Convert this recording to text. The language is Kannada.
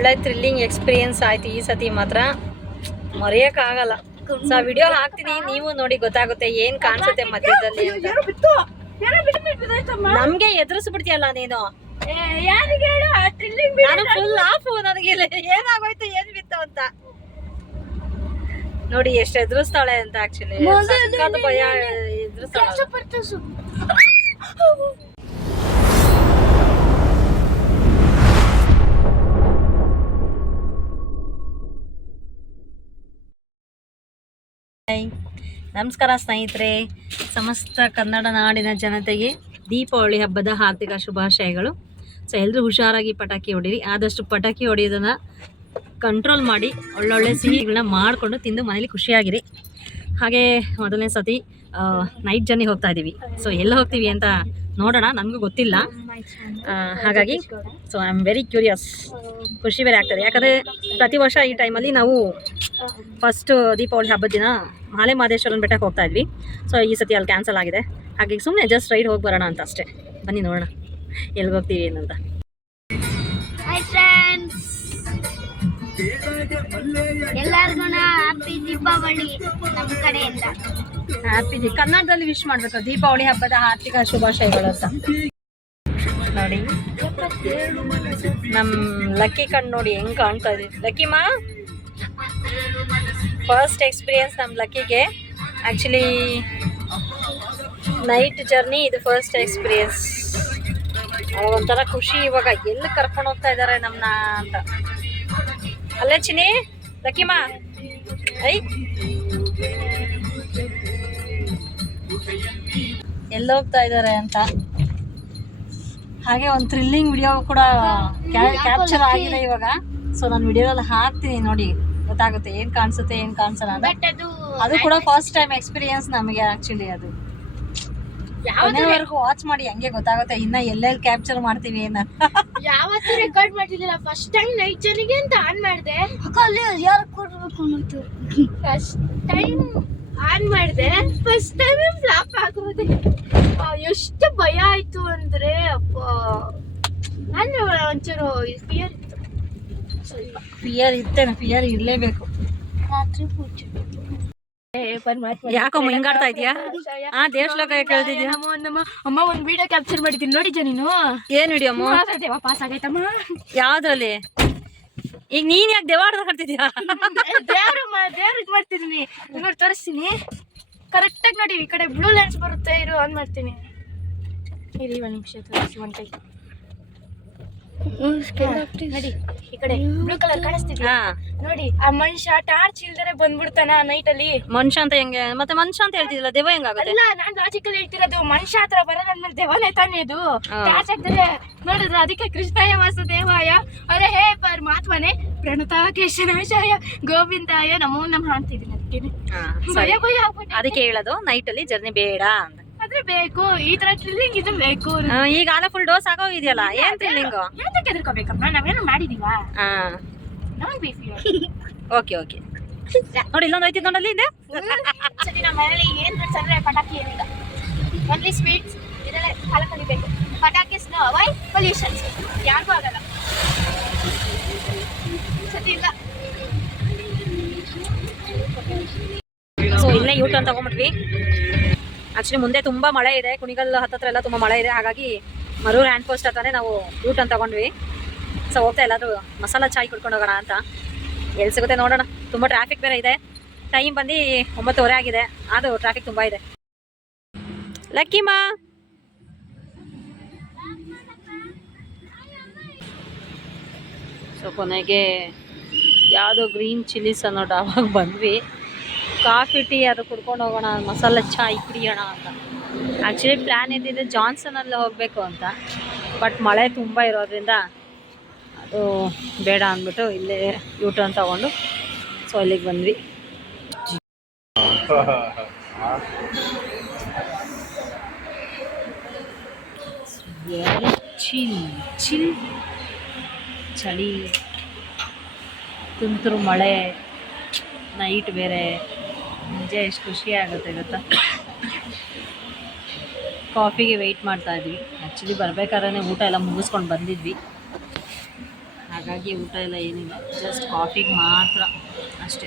ಒಳ್ಳೆ ಥ್ರಿಲ್ಲಿಂಗ್ ಎಕ್ಸ್ಪೀರಿಯನ್ಸ್ ಆಯ್ತು ಈ ಸತಿ ಮಾತ್ರ ಮರೆಯಕ್ಕಾಗಲ್ಲ. ಸೊ ವಿಡಿಯೋ ಹಾಕ್ತೀನಿ, ನೀವು ನೋಡಿ ಗೊತ್ತಾಗುತ್ತೆ ಏನ್ ಕಾಣಿಸುತ್ತೆ ಮಧ್ಯದಲ್ಲಿ ಅಂತ. ನಮ್ಗೆ ಎದುರಿಸ್ಬಿಡ್ತೀಯಲ್ಲ ನೀನು. ನಾನು ಫುಲ್ ಆಫ್, ನನಗೆ ಏನಾಗೋಯ್ತು ಏನ್ ಬಿತ್ತು ಅಂತ ನೋಡಿ ಎಷ್ಟು ಎದುರಿಸ್ತಾಳೆ ಅಂತ. ಆಕ್ಚುಲಿ ಭಯ ಎದುರಿಸ್ತಾಳೆ. ನಮಸ್ಕಾರ ಸ್ನೇಹಿತರೆ, ಸಮಸ್ತ ಕನ್ನಡ ನಾಡಿನ ಜನತೆಗೆ ದೀಪಾವಳಿ ಹಬ್ಬದ ಹಾರ್ದಿಕ ಶುಭಾಶಯಗಳು. ಸೊ ಎಲ್ಲರೂ ಹುಷಾರಾಗಿ ಪಟಾಕಿ ಹೊಡೀರಿ. ಆದಷ್ಟು ಪಟಾಕಿ ಹೊಡೆಯೋದನ್ನ ಕಂಟ್ರೋಲ್ ಮಾಡಿ ಒಳ್ಳೊಳ್ಳೆ ಸಿಹಿಗಳನ್ನ ಮಾಡಿಕೊಂಡು ತಿಂದು ಮನೇಲಿ ಖುಷಿಯಾಗಿರಿ. ಹಾಗೆ ಮೊದಲನೇ ಸತಿ ನೈಟ್ ಜರ್ನಿ ಹೋಗ್ತಾ ಇದ್ದೀವಿ. ಸೊ ಎಲ್ಲಿ ಹೋಗ್ತೀವಿ ಅಂತ ನೋಡೋಣ, ನನಗೂ ಗೊತ್ತಿಲ್ಲ. ಹಾಗಾಗಿ so I am very curious. ಖುಷಿ ಬೇರೆ ಆಗ್ತದೆ, ಯಾಕಂದರೆ ಪ್ರತಿ ವರ್ಷ ಈ ಟೈಮಲ್ಲಿ ನಾವು ಫಸ್ಟ್ ದೀಪಾವಳಿ ಹಬ್ಬದ ದಿನ ಮಾಲೆ ಮಹದೇಶ್ವರನ ಬೆಟ್ಟಕ್ಕೆ ಹೋಗ್ತಾ ಇದ್ವಿ. ಸೊ ಈ ಸತಿ ಅಲ್ಲಿ ಕ್ಯಾನ್ಸಲ್ ಆಗಿದೆ. ಹಾಗಾಗಿ ಸುಮ್ಮನೆ ಜಸ್ಟ್ ರೈಡ್ ಹೋಗಿ ಬರೋಣ ಅಂತ ಅಷ್ಟೇ. ಬನ್ನಿ ನೋಡೋಣ ಎಲ್ಲಿಗೆ ಹೋಗ್ತೀವಿ ಏನಂತ. ಎಲ್ಲರಿಗೂ ಹ್ಯಾಪಿ ದೀಪಾವಳಿ ನಮ್ಮ ಕಡೆಯಿಂದ. ಹ್ಯಾಪಿ ಕನ್ನಡದಲ್ಲಿ ವಿಶ್ ಮಾಡಬೇಕು, ದೀಪಾವಳಿ ಹಬ್ಬದ ಹಾರ್ದಿಕ ಶುಭಾಶಯಗಳು ಅಂತ. ನೋಡಿ ನಮ್ಮ ಲಕ್ಕಿ ಕಣ್ಣು ನೋಡಿ ಹೆಂಗೆ ಕಾಣ್ತಾ ಇದೆ. ಲಕ್ಕಿಮಾ ಫಸ್ಟ್ ಎಕ್ಸ್ಪೀರಿಯನ್ಸ್ ನಮ್ಮ ಲಕ್ಕಿಗೆ. ಆ್ಯಕ್ಚುಲಿ ನೈಟ್ ಜರ್ನಿ ಇದು ಫಸ್ಟ್ ಎಕ್ಸ್ಪೀರಿಯನ್ಸ್. ಒಂಥರ ಖುಷಿ. ಇವಾಗ ಎಲ್ಲಿ ಕರ್ಕೊಂಡು ಹೋಗ್ತಾ ಇದ್ದಾರೆ ನಮ್ಮನ್ನ ಅಂತ. ಅಲ್ಲೇ ಚಿನಿ, ಲಕ್ಕಿಮಾ ಐ ಎಲ್ಲಿ ಹೋಗ್ತಾ ಇದ್ದಾರೆ ಅಂತ. ಹಾಗೆ ಒಂದು ಥ್ರಿಲ್ಲಿಂಗ್ ವಿಡಿಯೋ ಕೂಡ ಕ್ಯಾಪ್ಚರ್ ಆಗಿದೆ ಇವಾಗ. ಸೊ ನಾನು ವಿಡಿಯೋದಲ್ಲಿ ಹಾಕ್ತೀನಿ, ನೋಡಿ ಗೊತ್ತಾಗುತ್ತೆ ಏನು ಕಾಣಿಸುತ್ತೆ ಏನು ಕಾಣಿಸಲ್ಲ ಅಂತ. ಅದು ಕೂಡ ಫಸ್ಟ್ ಟೈಮ್ ಎಕ್ಸ್ಪೀರಿಯನ್ಸ್ ನಮಗೆ. ಆ್ಯಕ್ಚುಲಿ ಅದು ಕೊನೆವರೆಗೂ ವಾಚ್ ಮಾಡಿ, ಹಂಗೆ ಗೊತ್ತಾಗುತ್ತೆ ಇನ್ನ ಎಲ್ಲೆಲ್ಲಿ ಕ್ಯಾಪ್ಚರ್ ಮಾಡ್ತೀವಿ ಏನ. ಯಾವತ್ತೂ ರೆಕಾರ್ಡ್ ಮಾಡ್ತಿದ್ದಿಲ್ಲ, ಫಸ್ಟ್ ಟೈಮ್ ನೈಟ್ ಜರ್ನಿಗೆ ಅಂತ ಆನ್ ಮಾಡಿದೆ. ಫಸ್ಟ್ ಟೈಮ್ ಆನ್ ಮಾಡಿದೆ, ಫಸ್ಟ್ ಟೈಮ್ ಫ್ಲಾಪ್ ಆಗೋದೆ. ಎಷ್ಟು ಭಯ ಆಯ್ತು ಅಂದ್ರೆ ಅಪ್ಪ. ಅಂದ್ರೆ ಒಂಚೂರು ಫಿಯರ್ ಇತ್ತು, ಸ್ವಲ್ಪ ಫಿಯರ್ ಇತ್ತೇನೆ. ಫಿಯರ್ ಇರ್ಲೇಬೇಕು. ರಾತ್ರಿ ಪೂಜೆ ಯಾಕೋ ಹಿಂಗಾಡ್ತಾ ಇದೆಯಾ? ದೇವ ಶ್ಲೋಕ ಕೇಳ್ತಿದ್ಯಾ? ಅಮ್ಮ ಒಂದ್ ವಿಡಿಯೋ ಕ್ಯಾಪ್ಚರ್ ಮಾಡಿದ್ದೀನಿ, ನೋಡಿದ್ಯಾ ನೀನು? ಏನ್ ವಿಡಿಯೋ ಅಮ್ಮ? ಪಾಸ್ ಆಗೈತಮ್ಮ. ಯಾವ್ದ್ರಲ್ಲಿ? ಈಗ ನೀನ್ ಯಾಕೆ ದೇವಾಡ್ದ ಕಟ್ತಿದ್ಯಾ? ದೇವ್ರ ಇದು ಮಾಡ್ತಿದ್ದೀನಿ ನೋಡಿ, ತೋರಿಸ್ತೀನಿ. ಕರೆಕ್ಟಾಗಿ ನೋಡಿ, ಈ ಕಡೆ ಬ್ಲೂ ಲೆನ್ಸ್ ಬರುತ್ತೆ, ಇರು ಆನ್ ಮಾಡ್ತೀನಿ. ಇರಿ ಒಂದ್ ನಿಮಿಷ ತೋರಿಸಿ. ಒನ್ ಟೈಮ್ ನೋಡಿ, ಈ ಕಡೆ ಬ್ಲೂ ಕಲರ್ ಕಾಣಿಸ್ತಿದ್ಯಾ ನೋಡಿ. ಆ ಮನುಷ್ಯ ಟಾರ್ಚ್ ಇಲ್ದರೆ ಬಂದ್ಬಿಡ್ತಾನ ನೈಟ್ ಅಲ್ಲಿ. ಮನುಷ್ಯ ಅಂತ ಹೆಂಗೆ ಮತ್ತೆ? ಮನುಷ್ಯ ಅಂತ ಹೇಳ್ತಿದ್ದಿಲ್ಲ, ದೆವ್ವ ಹೆಂಗಾಗುತ್ತೆ? ಅಲ್ಲ, ನಾನ್ ಲಾಜಿಕಲ್ ಹೇಳ್ತಿರೋದು. ಮನುಷ್ಯ ಹತ್ರ ಬರೋದ್ ಅಂದ್ಮೇಲೆ ದೆವ್ವನೇ ತಾನೇ ಅದು. ಟಾರ್ಚ್ ಹಾಕ್ತಾರೆ ನೋಡಿದ್ರೆ, ಅದಕ್ಕೆ ಕೃಷ್ಣಾಯ ವಾಸುದೇವಾಯ ಅರೆ ಹೇ ಪರಮಾತ್ಮನೇ ಪ್ರಣತಾ ಕೇಶನಾಶಾಯ ಗೋವಿಂದಾಯ ನಮೋ ನಮಃ ಅಂತಿದ್ದೀನಿ. ಅದಕ್ಕೆ ಹೇಳೋದು ನೈಟ್ ಅಲ್ಲಿ ಜರ್ನಿ ಬೇಡ ಅಂತ. ಆದ್ರೆ ಬೇಕು, ಈ ತರ ಥ್ರಿಲ್ಲಿಂಗ್ ಇದು ಬೇಕು. ಈಗ ಆಲ ಫುಲ್ ಡೋಸ್ ಆಗೋಗಿದೆಯಲ್ಲ, ಏನ್ ಥ್ರಿಲ್ಲಿಂಗ್? ಯಾಕೆ ಹೆದರ್ಕೋಬೇಕಮ್ಮ? ನಾವೇನು ಮಾಡಿದೀವಾ? Okay okay. ನೋಡಿ ಇಲ್ಲೊಂದು ಐತಿ ನೋಡಲ್ಲಿ ಇದೆ. ಸರಿ, ನಮ್ಮ ಮನೇಲಿ ಏನ್ ಅಂದ್ರೆ ಪಟಾಕಿ ಏನಿಲ್ಲ, ಓನ್ಲಿ ಸ್ವೀಟ್ಸ್. ಇದೆಲ್ಲ ಕಾಲ ಕಲಿಬೇಕು. ಪಟಾಕಿಸ್ ನೋ ಅವಾಯ್ಡ್ ಪೊಲ್ಯೂಷನ್ಸ್, ಯಾರಿಗೂ ಆಗಲ್ಲ. ಸರಿ ಇಲ್ಲ. ಸೊ ಇಲ್ಲೇ ಯೂ ಟರ್ನ್ ತಗೊಂಡ್ಬಿಟ್ವಿ. ಆಕ್ಚುಲಿ ಮುಂದೆ ತುಂಬಾ ಮಳೆ ಇದೆ, ಕುಣಿಗಲ್ ಹತ್ತತ್ರ ಎಲ್ಲ ತುಂಬಾ ಮಳೆ ಇದೆ. ಹಾಗಾಗಿ ಮರೂರ್ ಹ್ಯಾಂಡ್ ಪೋಸ್ಟ್ ಹತ್ರನೇ ನಾವು ಯೂ ಟರ್ನ್ ತಗೊಂಡ್ವಿ. ಸೊ ಹೋಗ್ತಾ ಎಲ್ಲಾದ್ರೂ ಮಸಾಲಾ ಚಾಯ್ ಕುಡ್ಕೊಂಡು ಹೋಗೋಣ ಅಂತ. ಎಲ್ಲಿ ಸಿಗುತ್ತೆ ನೋಡೋಣ. ತುಂಬ ಟ್ರಾಫಿಕ್ ಬೇರೆ ಇದೆ. ಟೈಮ್ ಬಂದು 9:30 ಆಗಿದೆ, ಅದು ಟ್ರಾಫಿಕ್ ತುಂಬ ಇದೆ. ಲಕ್ಕಿಮಾ ಸೊ ಕೊನೆಗೆ ಯಾವುದೋ ಗ್ರೀನ್ ಚಿಲ್ಲೀಸ್ ಅನ್ನೋ ಡಾಬಾಗ ಬಂದ್ವಿ. ಕಾಫಿ ಟೀ ಅದು ಕುಡ್ಕೊಂಡು ಹೋಗೋಣ, ಮಸಾಲೆ ಚಾಯ್ ಕುಡಿಯೋಣ ಅಂತ. ಆ್ಯಕ್ಚುಲಿ ಪ್ಲ್ಯಾನ್ ಇದ್ದಿದ್ದು ಜಾನ್ಸನಲ್ಲಿ ಹೋಗಬೇಕು ಅಂತ, ಬಟ್ ಮಳೆ ತುಂಬ ಇರೋದ್ರಿಂದ ಅದು ಬೇಡ ಅಂದ್ಬಿಟ್ಟು ಇಲ್ಲೇ ಯೂ ಟರ್ನ್ ತಗೊಂಡು ಸೊ ಇಲ್ಲಿಗೆ ಬಂದ್ವಿ. ವೆರಿ ಚಿಲ್ ಚಳಿ, ತುಂತುರು ಮಳೆ, ನೈಟ್ ಬೇರೆ. ನಿಜ ಎಷ್ಟು ಖುಷಿ ಆಗುತ್ತೆ ಗೊತ್ತಾ. ಕಾಫಿಗೆ ವೆಯ್ಟ್ ಮಾಡ್ತಾ ಇದ್ವಿ. ಆ್ಯಕ್ಚುಲಿ ಬರ್ಬೇಕಾದ್ರೆ ಊಟ ಎಲ್ಲ ಮುಗಿಸ್ಕೊಂಡು ಬಂದಿದ್ವಿ. ಹಾಗಾಗಿ ಊಟ ಎಲ್ಲ ಏನಿಲ್ಲ, ಜಸ್ಟ್ ಕಾಫಿಗೆ ಮಾತ್ರ ಅಷ್ಟೇ.